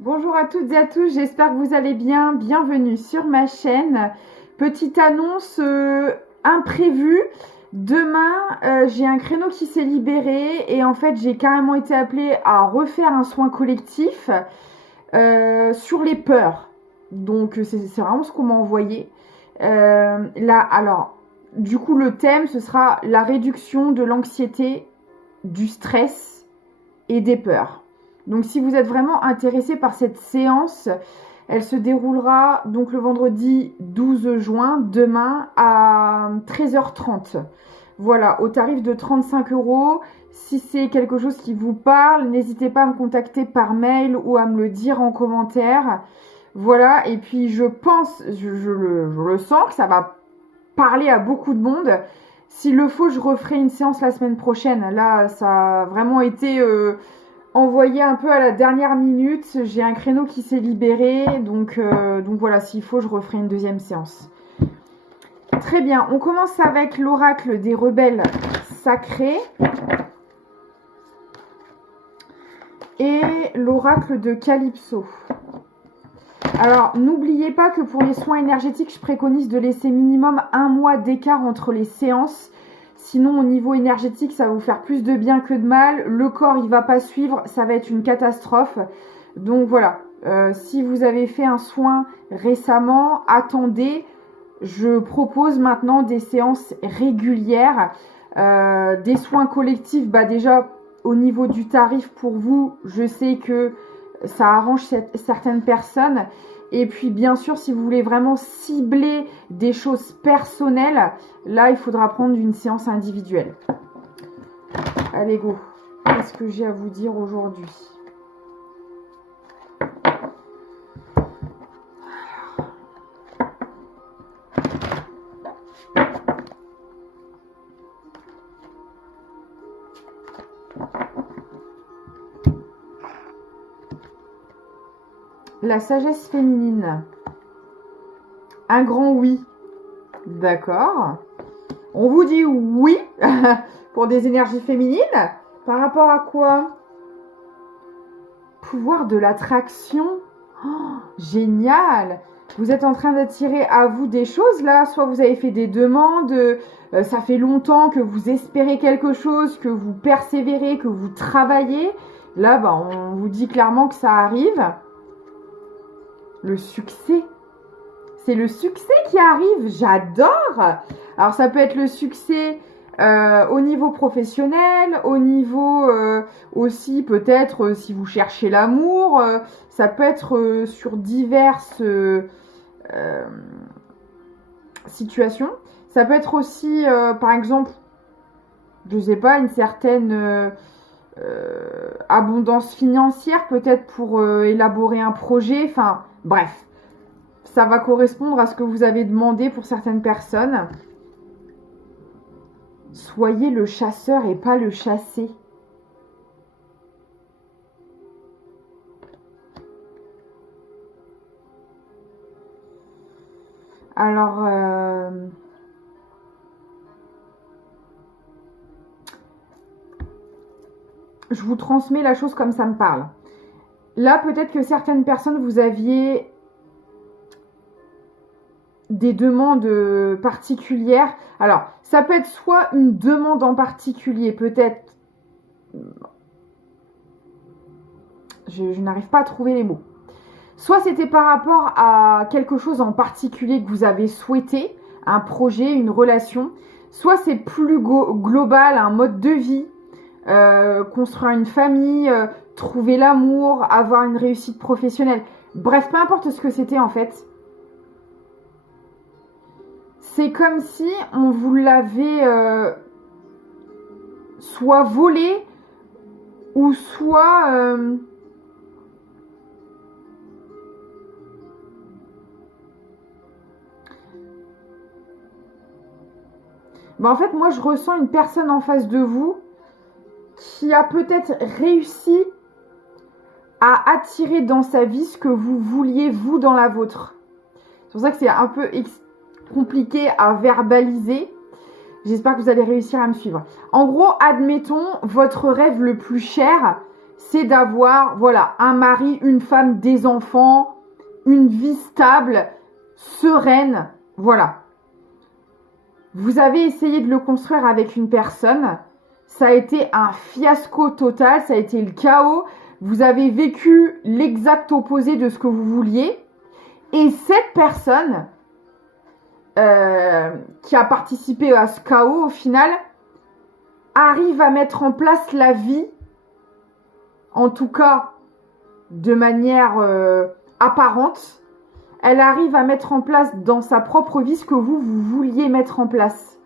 Bonjour à toutes et à tous, j'espère que vous allez bien. Bienvenue sur ma chaîne. Petite annonce imprévue. Demain, j'ai un créneau qui s'est libéré et en fait, j'ai carrément été appelée à refaire un soin collectif sur les peurs. Donc, c'est vraiment ce qu'on m'a envoyé. Là, alors, du coup, le thème, ce sera la réduction de l'anxiété, du stress et des peurs. Donc si vous êtes vraiment intéressé par cette séance, elle se déroulera donc le vendredi 12 juin, demain à 13h30. Voilà, au tarif de 35 €. Si c'est quelque chose qui vous parle, n'hésitez pas à me contacter par mail ou à me le dire en commentaire. Voilà, et puis je pense, je le sens que ça va parler à beaucoup de monde. S'il le faut, je referai une séance la semaine prochaine. Là, ça a vraiment été envoyé un peu à la dernière minute. J'ai un créneau qui s'est libéré. Donc voilà, s'il faut, je referai une deuxième séance. Très bien, on commence avec l'oracle des rebelles sacrés. Et l'oracle de Calypso. Alors, n'oubliez pas que pour les soins énergétiques, je préconise de laisser minimum 1 mois d'écart entre les séances. Sinon, au niveau énergétique, ça va vous faire plus de bien que de mal. Le corps, il va pas suivre, ça va être une catastrophe. Donc voilà, si vous avez fait un soin récemment, attendez. Je propose maintenant des séances régulières, des soins collectifs. Bah déjà, au niveau du tarif pour vous, je sais que ça arrange certaines personnes. Et puis bien sûr, si vous voulez vraiment cibler des choses personnelles, là il faudra prendre une séance individuelle. Allez go, qu'est-ce que j'ai à vous dire aujourd'hui? La sagesse féminine. Un grand oui. D'accord. On vous dit oui pour des énergies féminines. Par rapport à quoi? Pouvoir de l'attraction. Oh, génial. Vous êtes en train d'attirer à vous des choses là. Soit vous avez fait des demandes. Ça fait longtemps que vous espérez quelque chose, que vous persévérez, que vous travaillez. Là, bah, on vous dit clairement que ça arrive. Le succès. C'est le succès qui arrive. J'adore. Alors, ça peut être le succès au niveau professionnel, au niveau aussi peut-être si vous cherchez l'amour. Ça peut être sur diverses situations. Ça peut être aussi, par exemple, je sais pas, une certaine abondance financière, peut-être pour élaborer un projet. Enfin, bref, ça va correspondre à ce que vous avez demandé pour certaines personnes. Soyez le chasseur et pas le chassé. Alors, je vous transmets la chose comme ça me parle. Là, peut-être que certaines personnes, vous aviez des demandes particulières. Alors, ça peut être soit une demande en particulier, peut-être... Je n'arrive pas à trouver les mots. Soit c'était par rapport à quelque chose en particulier que vous avez souhaité, un projet, une relation. Soit c'est plus global, un mode de vie, construire une famille, trouver l'amour, avoir une réussite professionnelle. Bref, peu importe ce que c'était en fait. C'est comme si on vous l'avait soit volé ou soit... Ben en fait, moi, je ressens une personne en face de vous qui a peut-être réussi à attirer dans sa vie ce que vous vouliez, vous, dans la vôtre. C'est pour ça que c'est un peu compliqué à verbaliser. J'espère que vous allez réussir à me suivre. En gros, admettons, votre rêve le plus cher, c'est d'avoir, voilà, un mari, une femme, des enfants, une vie stable, sereine, voilà. Vous avez essayé de le construire avec une personne, ça a été un fiasco total, ça a été le chaos, vous avez vécu l'exact opposé de ce que vous vouliez, et cette personne qui a participé à ce chaos, au final, arrive à mettre en place la vie, en tout cas de manière apparente, elle arrive à mettre en place dans sa propre vie ce que vous vouliez mettre en place.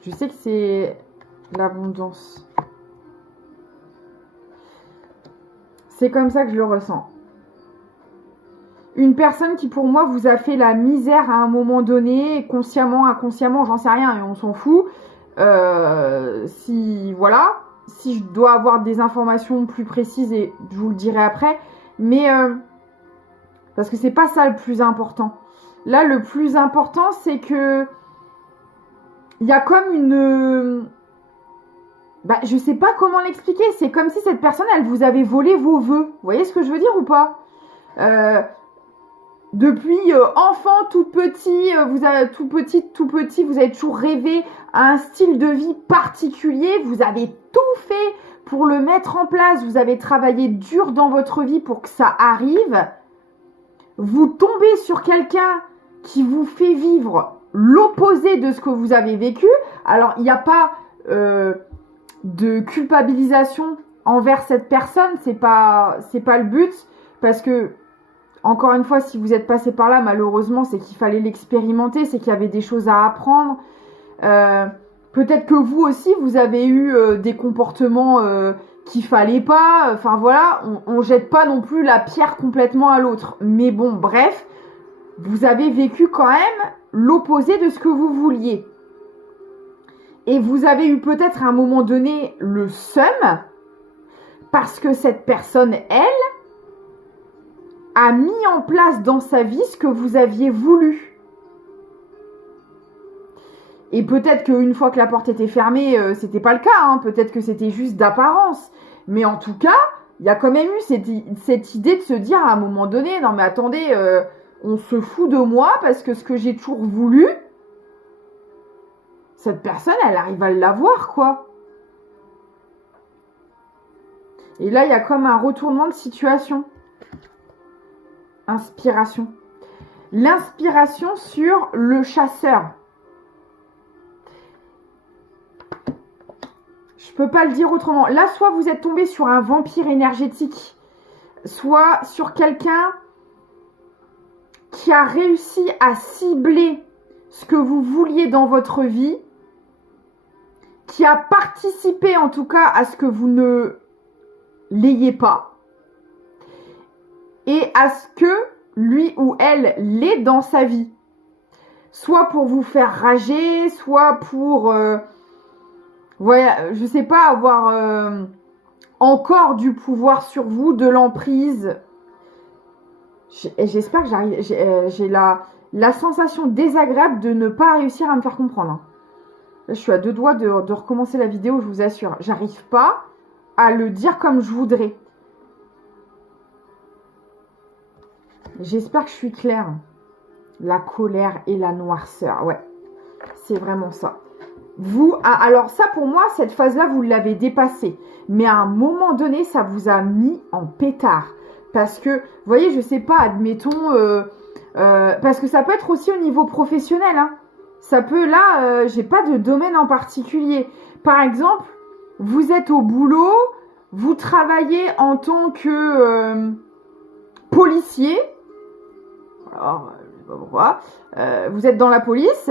Je sais que c'est l'abondance. C'est comme ça que je le ressens. Une personne qui pour moi vous a fait la misère à un moment donné, consciemment, inconsciemment, j'en sais rien et on s'en fout. Si je dois avoir des informations plus précises et je vous le dirai après, mais parce que c'est pas ça le plus important. Là, le plus important, c'est que il y a comme une... je sais pas comment l'expliquer. C'est comme si cette personne, elle vous avait volé vos vœux. Vous voyez ce que je veux dire ou pas? Depuis enfant, tout petit, tout petit, vous avez toujours rêvé à un style de vie particulier. Vous avez tout fait pour le mettre en place. Vous avez travaillé dur dans votre vie pour que ça arrive. Vous tombez sur quelqu'un qui vous fait vivre l'opposé de ce que vous avez vécu. Alors, il n'y a pas de culpabilisation envers cette personne. C'est pas le but. Parce que, encore une fois, si vous êtes passé par là, malheureusement, c'est qu'il fallait l'expérimenter. C'est qu'il y avait des choses à apprendre. Peut-être que vous aussi, vous avez eu des comportements qu'il fallait pas. Enfin, voilà, on jette pas non plus la pierre complètement à l'autre. Mais bon, bref, vous avez vécu quand même l'opposé de ce que vous vouliez. Et vous avez eu peut-être à un moment donné le seum parce que cette personne, elle, a mis en place dans sa vie ce que vous aviez voulu. Et peut-être qu'une fois que la porte était fermée, c'était pas le cas, hein. Peut-être que c'était juste d'apparence. Mais en tout cas, il y a quand même eu cette idée de se dire à un moment donné, non mais attendez, on se fout de moi parce que ce que j'ai toujours voulu, cette personne, elle arrive à l'avoir, quoi. Et là, il y a comme un retournement de situation. Inspiration. L'inspiration sur le chasseur. Je peux pas le dire autrement. Là, soit vous êtes tombé sur un vampire énergétique, soit sur quelqu'un qui a réussi à cibler ce que vous vouliez dans votre vie, qui a participé en tout cas à ce que vous ne l'ayez pas, et à ce que lui ou elle l'ait dans sa vie. Soit pour vous faire rager, soit pour... je sais pas, avoir encore du pouvoir sur vous, de l'emprise. J'espère que j'arrive. J'ai la sensation désagréable de ne pas réussir à me faire comprendre. Là, je suis à deux doigts de recommencer la vidéo, je vous assure. J'arrive pas à le dire comme je voudrais. J'espère que je suis claire. La colère et la noirceur, ouais. C'est vraiment ça. Alors ça pour moi, cette phase-là, vous l'avez dépassée. Mais à un moment donné, ça vous a mis en pétard. Parce que, vous voyez, je sais pas, admettons... parce que ça peut être aussi au niveau professionnel, hein. Ça peut, là, j'ai pas de domaine en particulier. Par exemple, vous êtes au boulot, vous travaillez en tant que policier. Alors, je sais pas pourquoi. Vous êtes dans la police.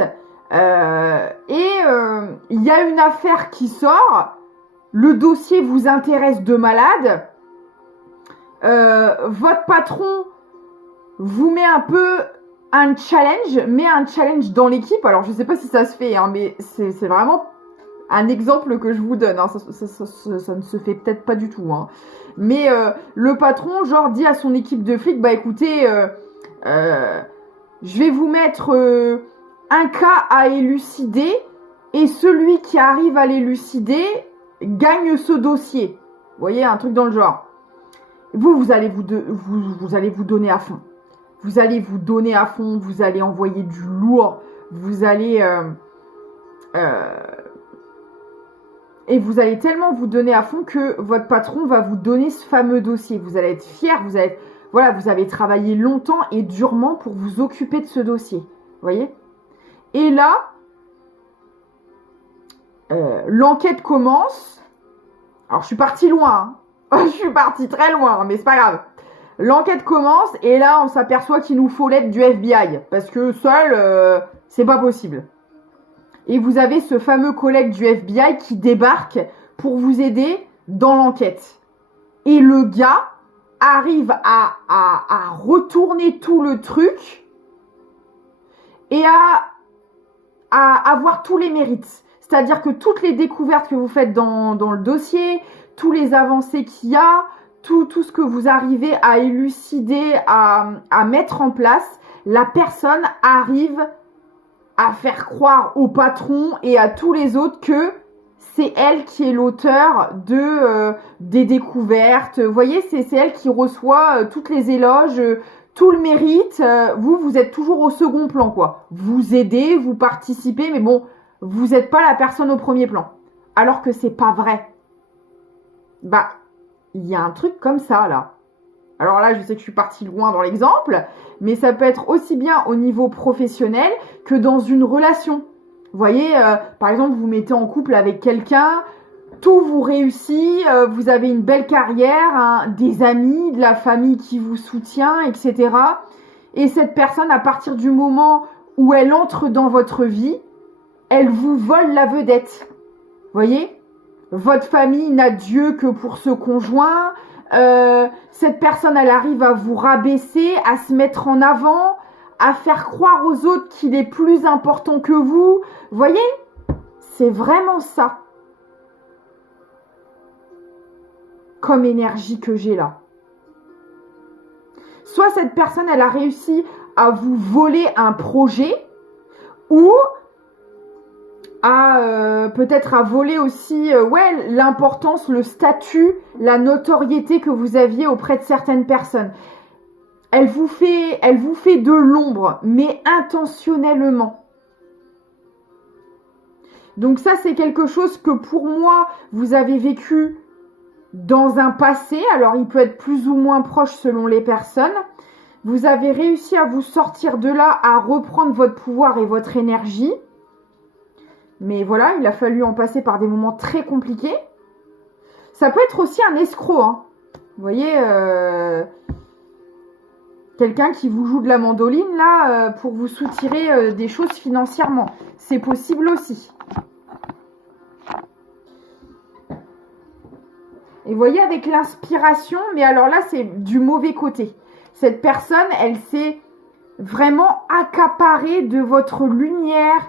Et il y a une affaire qui sort. Le dossier vous intéresse de malade. Votre patron vous met un peu un challenge dans l'équipe. Alors, je sais pas si ça se fait, hein, mais c'est vraiment un exemple que je vous donne. Hein. Ça ne se fait peut-être pas du tout. Hein. Mais le patron, genre, dit à son équipe de flics, bah écoutez, je vais vous mettre un cas à élucider. Et celui qui arrive à l'élucider gagne ce dossier. Vous voyez, un truc dans le genre. Vous allez vous allez vous donner à fond. Vous allez vous donner à fond, vous allez envoyer du lourd, vous allez... et vous allez tellement vous donner à fond que votre patron va vous donner ce fameux dossier. Vous allez être fier, vous avez travaillé longtemps et durement pour vous occuper de ce dossier. Vous voyez? Et là, l'enquête commence. Alors, je suis partie loin. Hein. Je suis partie très loin, mais c'est pas grave. L'enquête commence et là, on s'aperçoit qu'il nous faut l'aide du FBI. Parce que seul, c'est pas possible. Et vous avez ce fameux collègue du FBI qui débarque pour vous aider dans l'enquête. Et le gars arrive à retourner tout le truc et à avoir tous les mérites. C'est-à-dire que toutes les découvertes que vous faites dans le dossier, tous les avancées qu'il y a, tout ce que vous arrivez à élucider, à mettre en place, la personne arrive à faire croire au patron et à tous les autres que c'est elle qui est l'auteur des découvertes. Vous voyez, c'est elle qui reçoit toutes les éloges, tout le mérite. Vous êtes toujours au second plan, quoi. Vous aidez, vous participez, mais bon, vous n'êtes pas la personne au premier plan. Alors que c'est pas vrai. Bah, il y a un truc comme ça, là. Alors là, je sais que je suis partie loin dans l'exemple, mais ça peut être aussi bien au niveau professionnel que dans une relation. Vous voyez, par exemple, vous mettez en couple avec quelqu'un, tout vous réussit, vous avez une belle carrière, hein, des amis, de la famille qui vous soutient, etc. Et cette personne, à partir du moment où elle entre dans votre vie, elle vous vole la vedette. Vous voyez ? Votre famille n'a Dieu que pour ce conjoint. Cette personne, elle arrive à vous rabaisser, à se mettre en avant, à faire croire aux autres qu'il est plus important que vous. Vous voyez, c'est vraiment ça comme énergie que j'ai là. Soit cette personne, elle a réussi à vous voler un projet, ou peut-être à voler aussi l'importance, le statut, la notoriété que vous aviez auprès de certaines personnes. Elle vous fait de l'ombre, mais intentionnellement. Donc ça, c'est quelque chose que pour moi, vous avez vécu dans un passé. Alors, il peut être plus ou moins proche selon les personnes. Vous avez réussi à vous sortir de là, à reprendre votre pouvoir et votre énergie. Mais voilà, il a fallu en passer par des moments très compliqués. Ça peut être aussi un escroc. Hein. Vous voyez, quelqu'un qui vous joue de la mandoline là pour vous soutirer des choses financièrement. C'est possible aussi. Et vous voyez, avec l'inspiration, mais alors là, c'est du mauvais côté. Cette personne, elle s'est vraiment accaparée de votre lumière,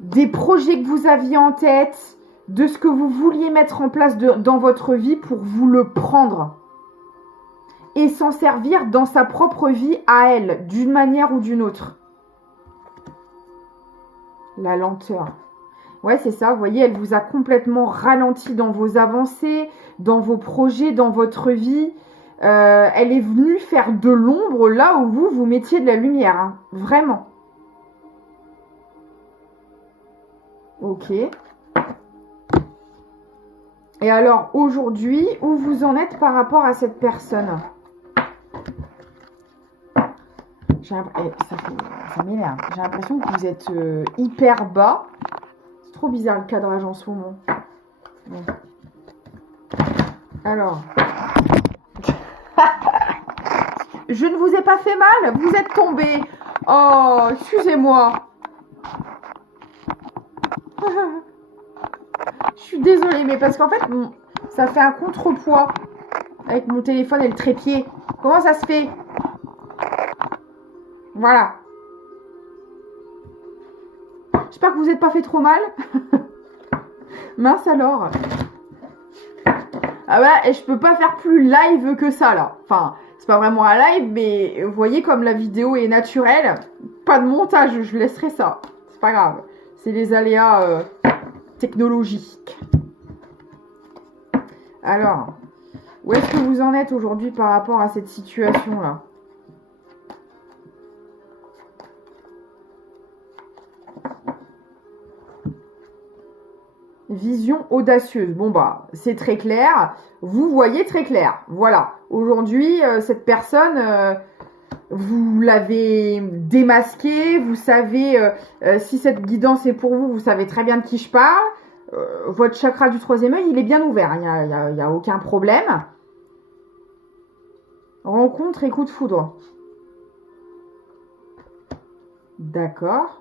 des projets que vous aviez en tête, de ce que vous vouliez mettre en place dans votre vie pour vous le prendre. Et s'en servir dans sa propre vie à elle, d'une manière ou d'une autre. La lenteur. Ouais, c'est ça, vous voyez, elle vous a complètement ralenti dans vos avancées, dans vos projets, dans votre vie. Elle est venue faire de l'ombre là où vous mettiez de la lumière, hein. Vraiment. Ok. Et alors, aujourd'hui, où vous en êtes par rapport à cette personne? Ça m'énerve. J'ai l'impression que vous êtes hyper bas. C'est trop bizarre le cadrage en ce moment. Bon. Alors. Je ne vous ai pas fait mal. Vous êtes tombé. Oh, excusez-moi. Je suis désolée, mais parce qu'en fait, ça fait un contrepoids avec mon téléphone et le trépied. Comment ça se fait? Voilà. J'espère que vous n'êtes pas fait trop mal. Mince alors. Ah ouais, et je peux pas faire plus live que ça là. Enfin, c'est pas vraiment un live, mais vous voyez comme la vidéo est naturelle. Pas de montage, je laisserai ça. C'est pas grave. C'est les aléas technologique. Alors, où est-ce que vous en êtes aujourd'hui par rapport à cette situation-là? Vision audacieuse. Bon, bah, c'est très clair. Vous voyez très clair. Voilà. Aujourd'hui, cette personne, vous l'avez démasquée. Vous savez, si cette guidance est pour vous, vous savez très bien de qui je parle. Votre chakra du troisième œil, il est bien ouvert. Il n'y a aucun problème. Rencontre et coup de foudre. D'accord.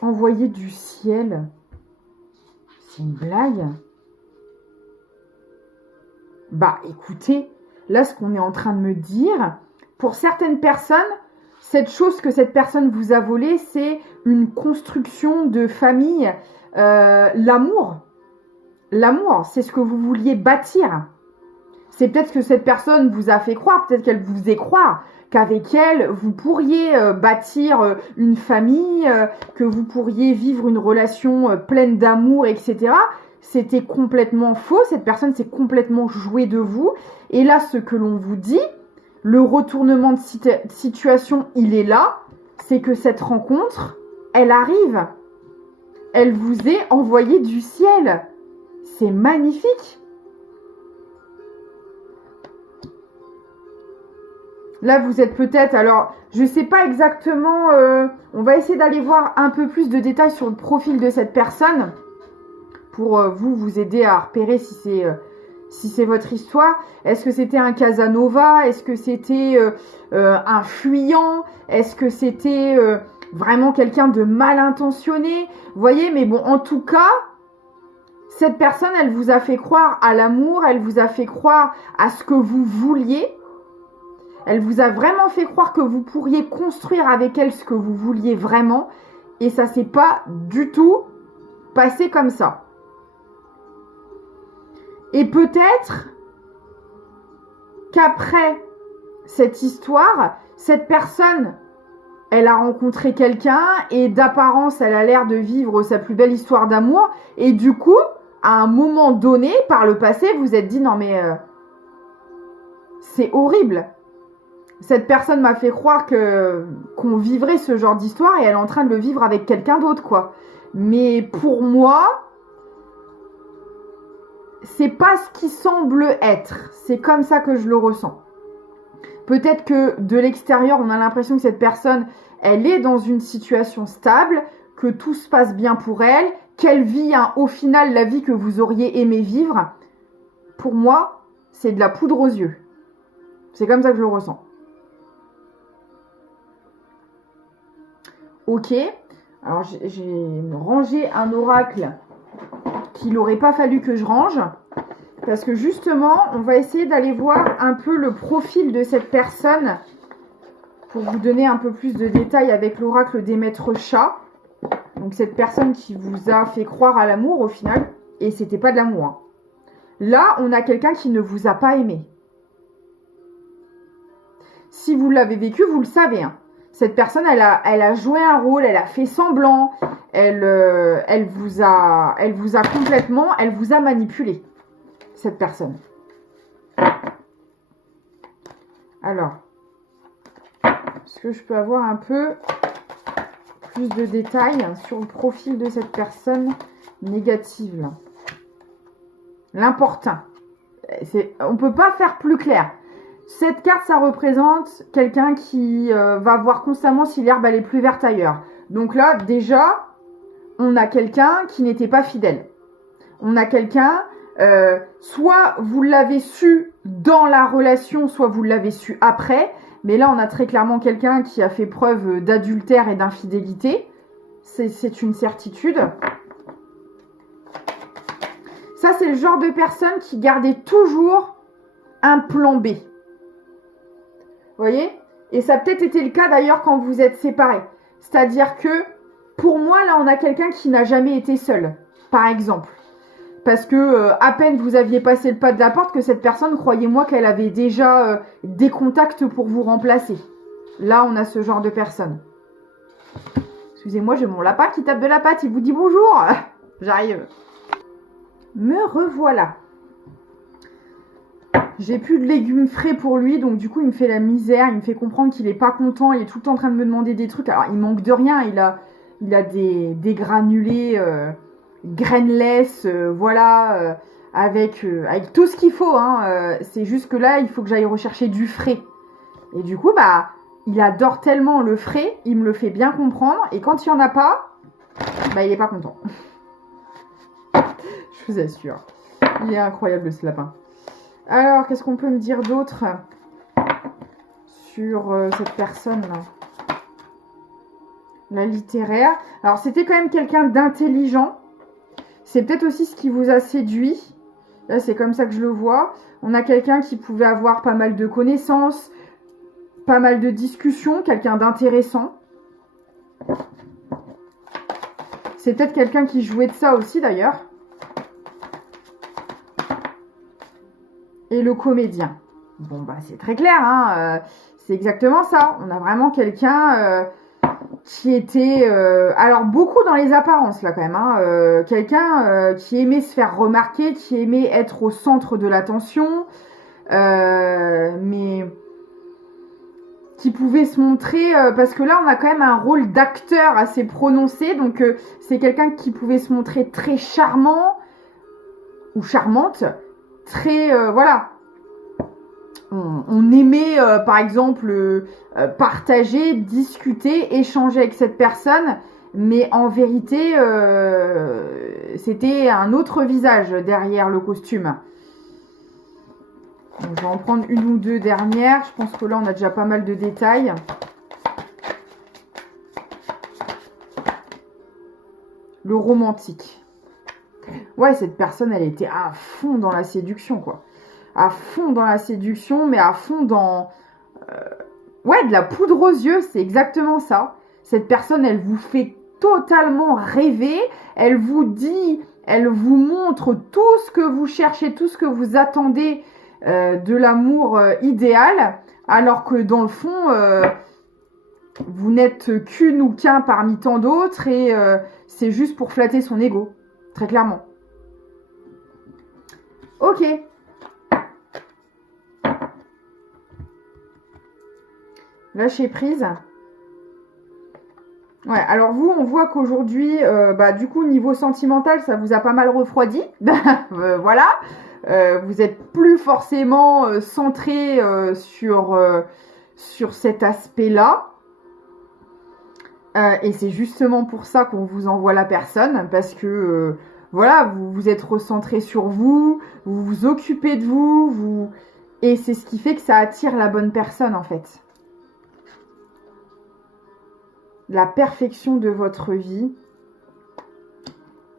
Envoyer du ciel. C'est une blague. Bah écoutez, là ce qu'on est en train de me dire, pour certaines personnes, cette chose que cette personne vous a volée, c'est une construction de famille. L'amour. L'amour, c'est ce que vous vouliez bâtir. C'est peut-être que cette personne vous a fait croire, peut-être qu'elle vous faisait croire qu'avec elle, vous pourriez bâtir une famille, que vous pourriez vivre une relation pleine d'amour, etc. C'était complètement faux. Cette personne s'est complètement jouée de vous. Et là, ce que l'on vous dit, le retournement de situation, il est là. C'est que cette rencontre, elle arrive. Elle vous est envoyée du ciel. C'est magnifique. Là, vous êtes peut-être... Alors, je ne sais pas exactement... on va essayer d'aller voir un peu plus de détails sur le profil de cette personne pour vous aider à repérer si c'est votre histoire. Est-ce que c'était un Casanova? Est-ce que c'était un fuyant? Est-ce que c'était vraiment quelqu'un de mal intentionné? Vous voyez, mais bon, en tout cas, cette personne, elle vous a fait croire à l'amour, elle vous a fait croire à ce que vous vouliez. Elle vous a vraiment fait croire que vous pourriez construire avec elle ce que vous vouliez vraiment. Et ça s'est pas du tout passé comme ça. Et peut-être qu'après cette histoire, cette personne, elle a rencontré quelqu'un et d'apparence, elle a l'air de vivre sa plus belle histoire d'amour. Et du coup, à un moment donné, par le passé, vous vous êtes dit, non mais c'est horrible. Cette personne m'a fait croire qu'on vivrait ce genre d'histoire et elle est en train de le vivre avec quelqu'un d'autre, quoi. Mais pour moi, c'est pas ce qui semble être. C'est comme ça que je le ressens. Peut-être que de l'extérieur, on a l'impression que cette personne, elle est dans une situation stable, que tout se passe bien pour elle, qu'elle vit au final la vie que vous auriez aimé vivre. Pour moi, c'est de la poudre aux yeux. C'est comme ça que je le ressens. Ok, alors j'ai rangé un oracle qu'il n'aurait pas fallu que je range. Parce que justement, on va essayer d'aller voir un peu le profil de cette personne pour vous donner un peu plus de détails avec l'oracle des maîtres chats. Donc cette personne qui vous a fait croire à l'amour au final, et c'était pas de l'amour. Hein. Là, on a quelqu'un qui ne vous a pas aimé. Si vous l'avez vécu, vous le savez. Hein. Cette personne, elle a joué un rôle, elle a fait semblant, elle vous a complètement, elle vous a manipulé, cette personne. Alors, est-ce que je peux avoir un peu plus de détails sur le profil de cette personne négative là? L'important. On ne peut pas faire plus clair. Cette carte, ça représente quelqu'un qui va voir constamment si l'herbe elle est plus verte ailleurs. Donc là, déjà, on a quelqu'un qui n'était pas fidèle. On a quelqu'un, soit vous l'avez su dans la relation, soit vous l'avez su après. Mais là, on a très clairement quelqu'un qui a fait preuve d'adultère et d'infidélité. C'est une certitude. Ça, c'est le genre de personne qui gardait toujours un plan B. Vous voyez? Et ça a peut-être été le cas d'ailleurs quand vous êtes séparés. C'est-à-dire que, pour moi, là, on a quelqu'un qui n'a jamais été seul, par exemple. Parce que, à peine vous aviez passé le pas de la porte que cette personne, croyez-moi qu'elle avait déjà des contacts pour vous remplacer. Là, on a ce genre de personne. Excusez-moi, j'ai mon lapin qui tape de la patte, il vous dit bonjour. J'arrive. Me revoilà. J'ai plus de légumes frais pour lui, donc du coup il me fait la misère, il me fait comprendre qu'il est pas content, il est tout le temps en train de me demander des trucs. Alors il manque de rien, il a des granulés grainless, voilà, avec tout ce qu'il faut. Hein, c'est juste que là il faut que j'aille rechercher du frais. Et du coup bah il adore tellement le frais, il me le fait bien comprendre, et quand il y en a pas, bah il est pas content. Je vous assure, il est incroyable ce lapin. Alors, qu'est-ce qu'on peut me dire d'autre sur cette personne-là? La littéraire. Alors, c'était quand même quelqu'un d'intelligent. C'est peut-être aussi ce qui vous a séduit. Là, c'est comme ça que je le vois. On a quelqu'un qui pouvait avoir pas mal de connaissances, pas mal de discussions, quelqu'un d'intéressant. C'est peut-être quelqu'un qui jouait de ça aussi, d'ailleurs. Et le comédien. Bon, bah c'est très clair, hein, c'est exactement ça. On a vraiment quelqu'un qui était... alors, beaucoup dans les apparences, là, quand même. Hein, quelqu'un qui aimait se faire remarquer, qui aimait être au centre de l'attention, mais qui pouvait se montrer... parce que là, on a quand même un rôle d'acteur assez prononcé, donc c'est quelqu'un qui pouvait se montrer très charmant ou charmante, très... voilà. On aimait, par exemple, partager, discuter, échanger avec cette personne, mais en vérité, c'était un autre visage derrière le costume. Donc, je vais en prendre une ou deux dernières. Je pense que là, on a déjà pas mal de détails. Le romantique. Ouais, cette personne, elle était à fond dans la séduction, quoi. À fond dans la séduction, mais à fond dans... ouais, de la poudre aux yeux, c'est exactement ça. Cette personne, elle vous fait totalement rêver. Elle vous dit, elle vous montre tout ce que vous cherchez, tout ce que vous attendez de l'amour idéal. Alors que dans le fond, vous n'êtes qu'une ou qu'un parmi tant d'autres. Et c'est juste pour flatter son ego. Très clairement. Ok. Lâcher prise. Ouais, alors vous, on voit qu'aujourd'hui, bah, du coup, niveau sentimental, ça vous a pas mal refroidi. Voilà. Vous êtes plus forcément centré sur cet aspect-là. Et c'est justement pour ça qu'on vous envoie la personne. Parce que, voilà, vous vous êtes recentré sur vous. Vous vous occupez de vous. Et c'est ce qui fait que ça attire la bonne personne, en fait. La perfection de votre vie.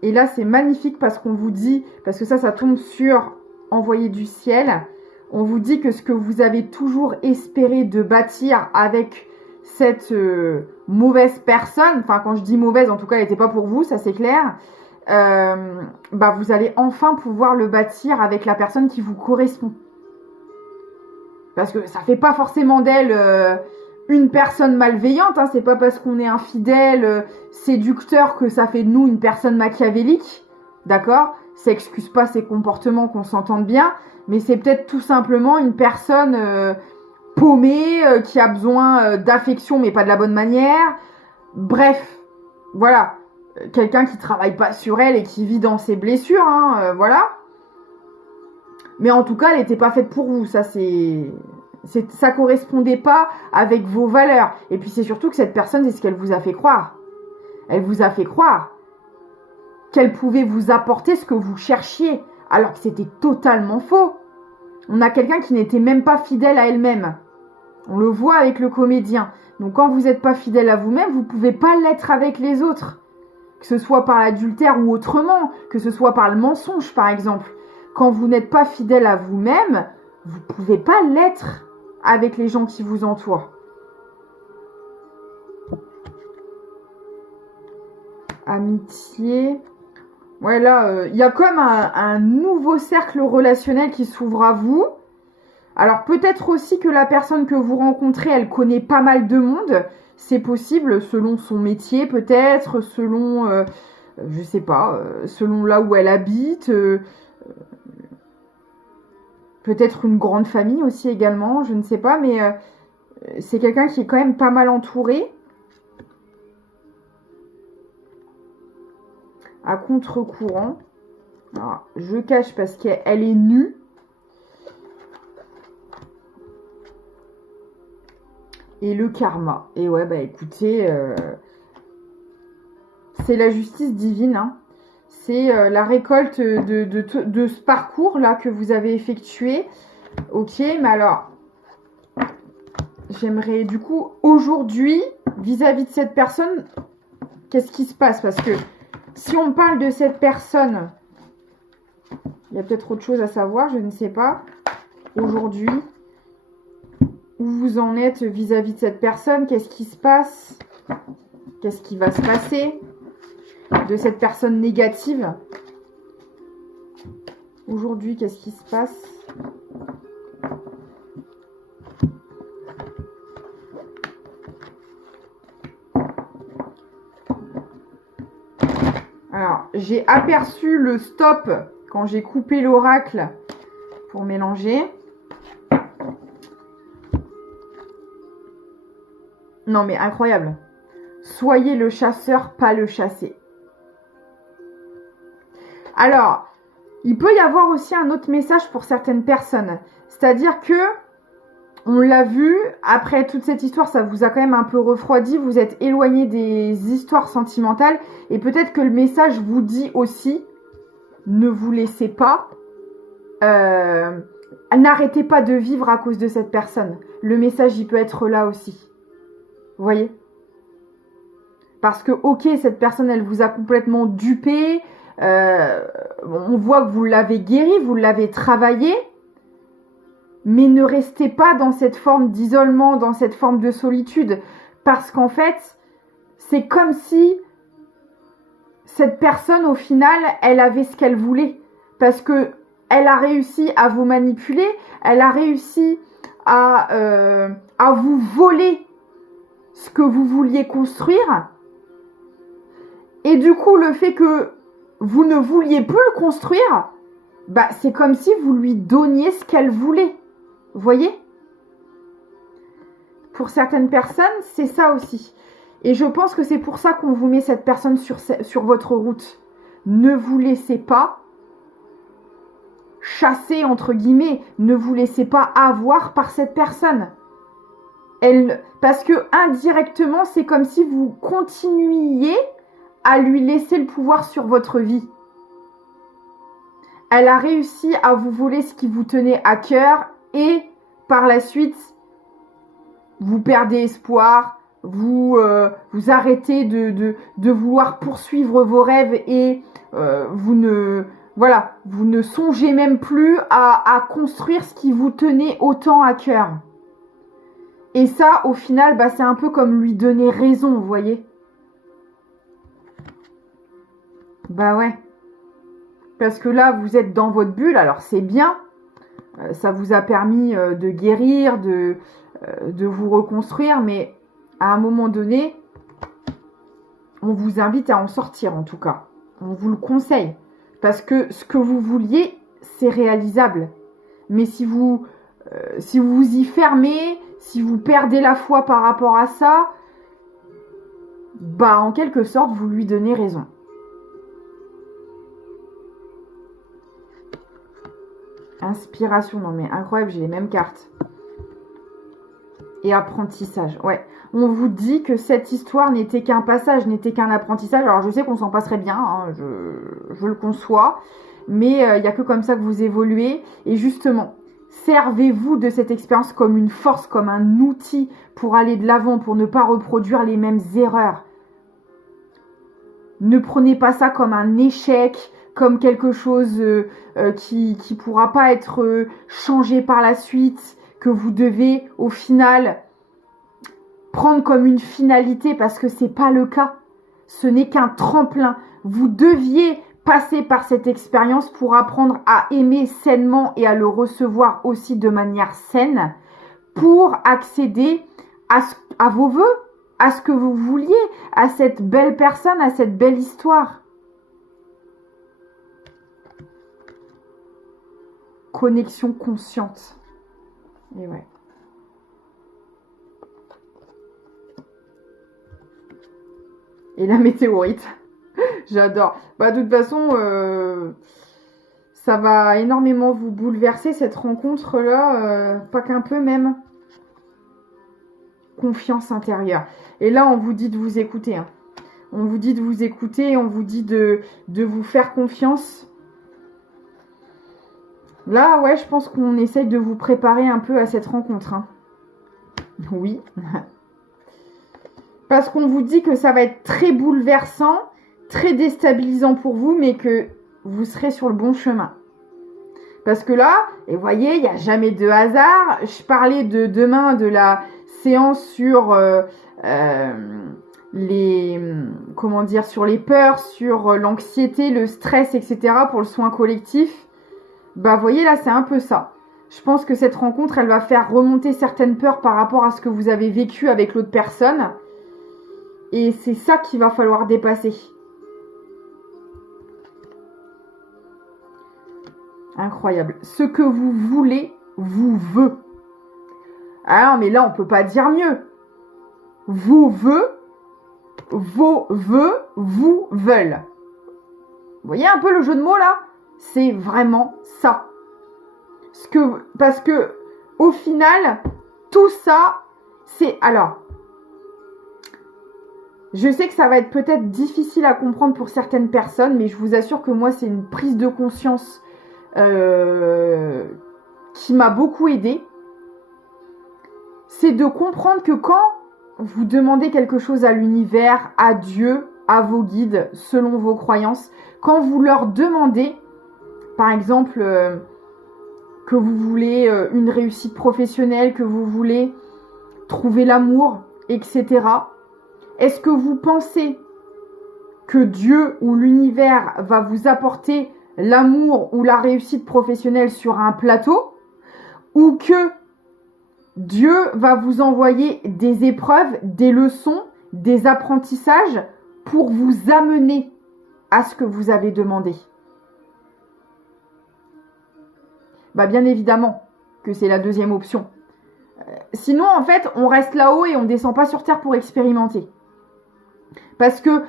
Et là, c'est magnifique parce qu'on vous dit, parce que ça tombe sur Envoyé du ciel. On vous dit que ce que vous avez toujours espéré de bâtir avec cette mauvaise personne, enfin quand je dis mauvaise, en tout cas, elle n'était pas pour vous, ça c'est clair. Bah, vous allez enfin pouvoir le bâtir avec la personne qui vous correspond. Parce que ça fait pas forcément d'elle... une personne malveillante, hein, c'est pas parce qu'on est infidèle, séducteur que ça fait de nous une personne machiavélique, d'accord? Ça excuse pas ses comportements, qu'on s'entende bien, mais c'est peut-être tout simplement une personne paumée, qui a besoin d'affection, mais pas de la bonne manière. Bref, voilà, quelqu'un qui travaille pas sur elle et qui vit dans ses blessures, hein, voilà. Mais en tout cas, elle n'était pas faite pour vous, ça ça correspondait pas avec vos valeurs. Et puis c'est surtout que cette personne, c'est ce qu'elle vous a fait croire. Elle vous a fait croire qu'elle pouvait vous apporter ce que vous cherchiez, alors que c'était totalement faux. On a quelqu'un qui n'était même pas fidèle à elle-même. On le voit avec le comédien. Donc quand vous n'êtes pas fidèle à vous-même, vous ne pouvez pas l'être avec les autres. Que ce soit par l'adultère ou autrement, que ce soit par le mensonge par exemple. Quand vous n'êtes pas fidèle à vous-même, vous ne pouvez pas l'être avec les gens qui vous entourent. Amitié. Ouais, là, il y a comme un nouveau cercle relationnel qui s'ouvre à vous. Alors, peut-être aussi que la personne que vous rencontrez, elle connaît pas mal de monde. c'est possible, selon son métier peut-être, selon, je sais pas, selon là où elle habite, peut-être une grande famille aussi également, je ne sais pas, mais c'est quelqu'un qui est quand même pas mal entouré. À contre-courant. Alors, je cache parce qu'elle est nue. Et le karma. Et ouais, bah écoutez, c'est la justice divine. Hein. C'est la récolte de ce parcours-là que vous avez effectué. Ok, mais alors, j'aimerais du coup, aujourd'hui, vis-à-vis de cette personne, qu'est-ce qui se passe? Parce que si on parle de cette personne, il y a peut-être autre chose à savoir, je ne sais pas. Aujourd'hui, où vous en êtes vis-à-vis de cette personne? Qu'est-ce qui se passe? Qu'est-ce qui va se passer de cette personne négative? Aujourd'hui, qu'est-ce qui se passe? Alors, j'ai aperçu le stop quand j'ai coupé l'oracle pour mélanger. Non mais incroyable. Soyez le chasseur, pas le chassé. Alors, il peut y avoir aussi un autre message pour certaines personnes. C'est-à-dire que, on l'a vu, après toute cette histoire, ça vous a quand même un peu refroidi. Vous êtes éloigné des histoires sentimentales. Et peut-être que le message vous dit aussi, ne vous laissez pas. N'arrêtez pas de vivre à cause de cette personne. Le message, il peut être là aussi. Vous voyez? Parce que, ok, cette personne, elle vous a complètement dupé. On voit que vous l'avez guéri, vous l'avez travaillé. Mais ne restez pas dans cette forme d'isolement, dans cette forme de solitude. Parce qu'en fait, c'est comme si cette personne, au final, elle avait ce qu'elle voulait. Parce que elle a réussi à vous manipuler. Elle a réussi à vous voler ce que vous vouliez construire. Et du coup, le fait que vous ne vouliez plus le construire, bah, c'est comme si vous lui donniez ce qu'elle voulait. Vous voyez? Pour certaines personnes, c'est ça aussi. Et je pense que c'est pour ça qu'on vous met cette personne sur votre route. Ne vous laissez pas chasser, entre guillemets. Ne vous laissez pas avoir par cette personne. Parce que indirectement, c'est comme si vous continuiez à lui laisser le pouvoir sur votre vie. Elle a réussi à vous voler ce qui vous tenait à cœur et par la suite, vous perdez espoir, vous arrêtez de vouloir poursuivre vos rêves et vous ne songez même plus à construire ce qui vous tenait autant à cœur. Et ça, au final, bah, c'est un peu comme lui donner raison, vous voyez? Bah ouais. Parce que là, vous êtes dans votre bulle, alors c'est bien. Ça vous a permis de guérir, de vous reconstruire, mais à un moment donné, on vous invite à en sortir en tout cas. On vous le conseille. Parce que ce que vous vouliez, c'est réalisable. Mais si vous vous y fermez, si vous perdez la foi par rapport à ça, bah en quelque sorte, vous lui donnez raison. Inspiration, non mais incroyable, j'ai les mêmes cartes. Et apprentissage, ouais. On vous dit que cette histoire n'était qu'un passage, n'était qu'un apprentissage. Alors je sais qu'on s'en passerait bien, hein, je le conçois. Mais il n'y a que comme ça que vous évoluez. Et justement, servez-vous de cette expérience comme une force, comme un outil pour aller de l'avant, pour ne pas reproduire les mêmes erreurs. Ne prenez pas ça comme un échec, comme quelque chose qui pourra pas être changé par la suite, que vous devez au final prendre comme une finalité, parce que c'est pas le cas. Ce n'est qu'un tremplin. Vous deviez passer par cette expérience pour apprendre à aimer sainement et à le recevoir aussi de manière saine, pour accéder à vos vœux, à ce que vous vouliez, à cette belle personne, à cette belle histoire. Connexion consciente. Et ouais. Et la météorite. J'adore. Bah, de toute façon, ça va énormément vous bouleverser cette rencontre-là, pas qu'un peu même. Confiance intérieure. Et là, on vous dit de vous écouter. Hein. On vous dit de vous écouter, on vous dit de vous faire confiance. Là, ouais, je pense qu'on essaye de vous préparer un peu à cette rencontre. Hein. Oui. Parce qu'on vous dit que ça va être très bouleversant, très déstabilisant pour vous, mais que vous serez sur le bon chemin. Parce que là, et vous voyez, il n'y a jamais de hasard. Je parlais de demain de la séance sur sur les peurs, sur l'anxiété, le stress, etc. pour le soin collectif. Bah, vous voyez, là, c'est un peu ça. Je pense que cette rencontre, elle va faire remonter certaines peurs par rapport à ce que vous avez vécu avec l'autre personne. Et c'est ça qu'il va falloir dépasser. Incroyable. Ce que vous voulez, vous veut. Ah non, mais là, on peut pas dire mieux. Vos vœux, vous veulent. Vous voyez un peu le jeu de mots là? C'est vraiment ça. Parce que, au final, tout ça, c'est... Alors, je sais que ça va être peut-être difficile à comprendre pour certaines personnes, mais je vous assure que moi, c'est une prise de conscience qui m'a beaucoup aidée. C'est de comprendre que quand vous demandez quelque chose à l'univers, à Dieu, à vos guides, selon vos croyances, quand vous leur demandez, par exemple, que vous voulez une réussite professionnelle, que vous voulez trouver l'amour, etc., est-ce que vous pensez que Dieu ou l'univers va vous apporter l'amour ou la réussite professionnelle sur un plateau, ou que Dieu va vous envoyer des épreuves, des leçons, des apprentissages pour vous amener à ce que vous avez demandé? Bah, bien évidemment que c'est la deuxième option. Sinon, en fait, on reste là-haut et on ne descend pas sur Terre pour expérimenter. Parce que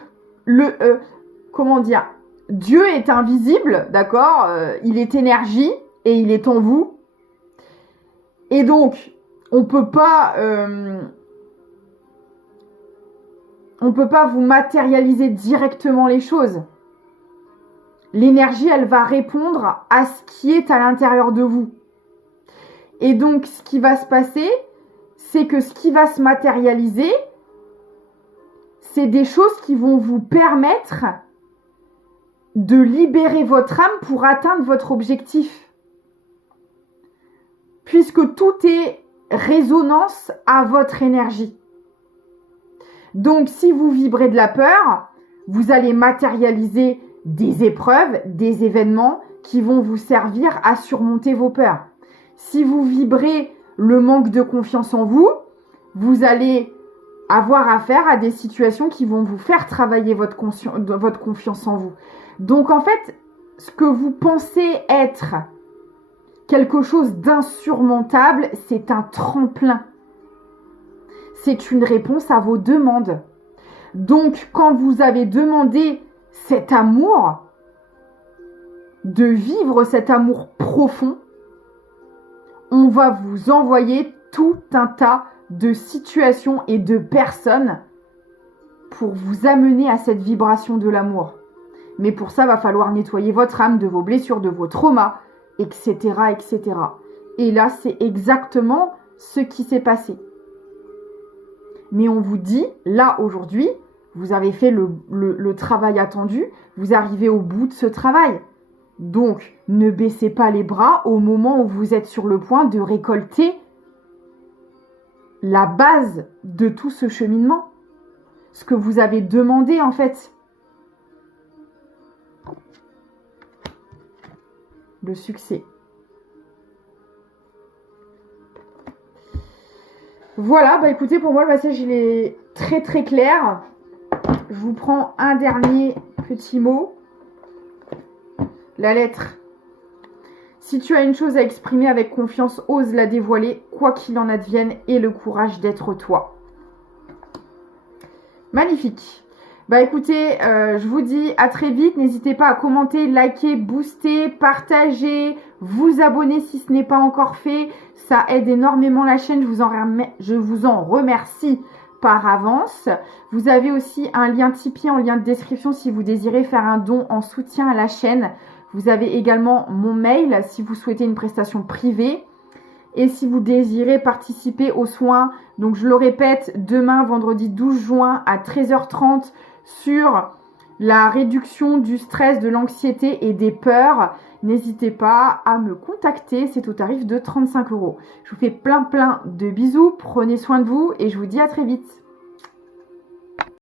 Dieu est invisible, d'accord? Il est énergie et il est en vous. Et donc, on peut pas vous matérialiser directement les choses. L'énergie, elle va répondre à ce qui est à l'intérieur de vous. Et donc, ce qui va se passer, c'est que ce qui va se matérialiser, c'est des choses qui vont vous permettre de libérer votre âme pour atteindre votre objectif. Puisque tout est résonance à votre énergie. Donc, si vous vibrez de la peur, vous allez matérialiser des épreuves, des événements qui vont vous servir à surmonter vos peurs. Si vous vibrez le manque de confiance en vous, vous allez avoir affaire à des situations qui vont vous faire travailler votre confiance en vous. Donc, en fait, ce que vous pensez être quelque chose d'insurmontable, c'est un tremplin. C'est une réponse à vos demandes. Donc, quand vous avez demandé cet amour, de vivre cet amour profond, on va vous envoyer tout un tas de situations et de personnes pour vous amener à cette vibration de l'amour. Mais pour ça, va falloir nettoyer votre âme de vos blessures, de vos traumas, etc., etc. Et là, c'est exactement ce qui s'est passé. Mais on vous dit, là, aujourd'hui, vous avez fait le travail attendu, vous arrivez au bout de ce travail. Donc, ne baissez pas les bras au moment où vous êtes sur le point de récolter la base de tout ce cheminement. Ce que vous avez demandé, en fait. Le succès. Voilà, bah écoutez, pour moi le message il est très très clair. Je vous prends un dernier petit mot. La lettre. Si tu as une chose à exprimer avec confiance, ose la dévoiler, quoi qu'il en advienne, et le courage d'être toi. Magnifique. Bah écoutez, je vous dis à très vite. N'hésitez pas à commenter, liker, booster, partager, vous abonner si ce n'est pas encore fait. Ça aide énormément la chaîne. Je vous en remercie par avance. Vous avez aussi un lien Tipeee en lien de description si vous désirez faire un don en soutien à la chaîne. Vous avez également mon mail si vous souhaitez une prestation privée. Et si vous désirez participer aux soins, donc je le répète, demain, vendredi 12 juin à 13h30 sur la réduction du stress, de l'anxiété et des peurs, n'hésitez pas à me contacter, c'est au tarif de 35 €. Je vous fais plein de bisous, prenez soin de vous et je vous dis à très vite.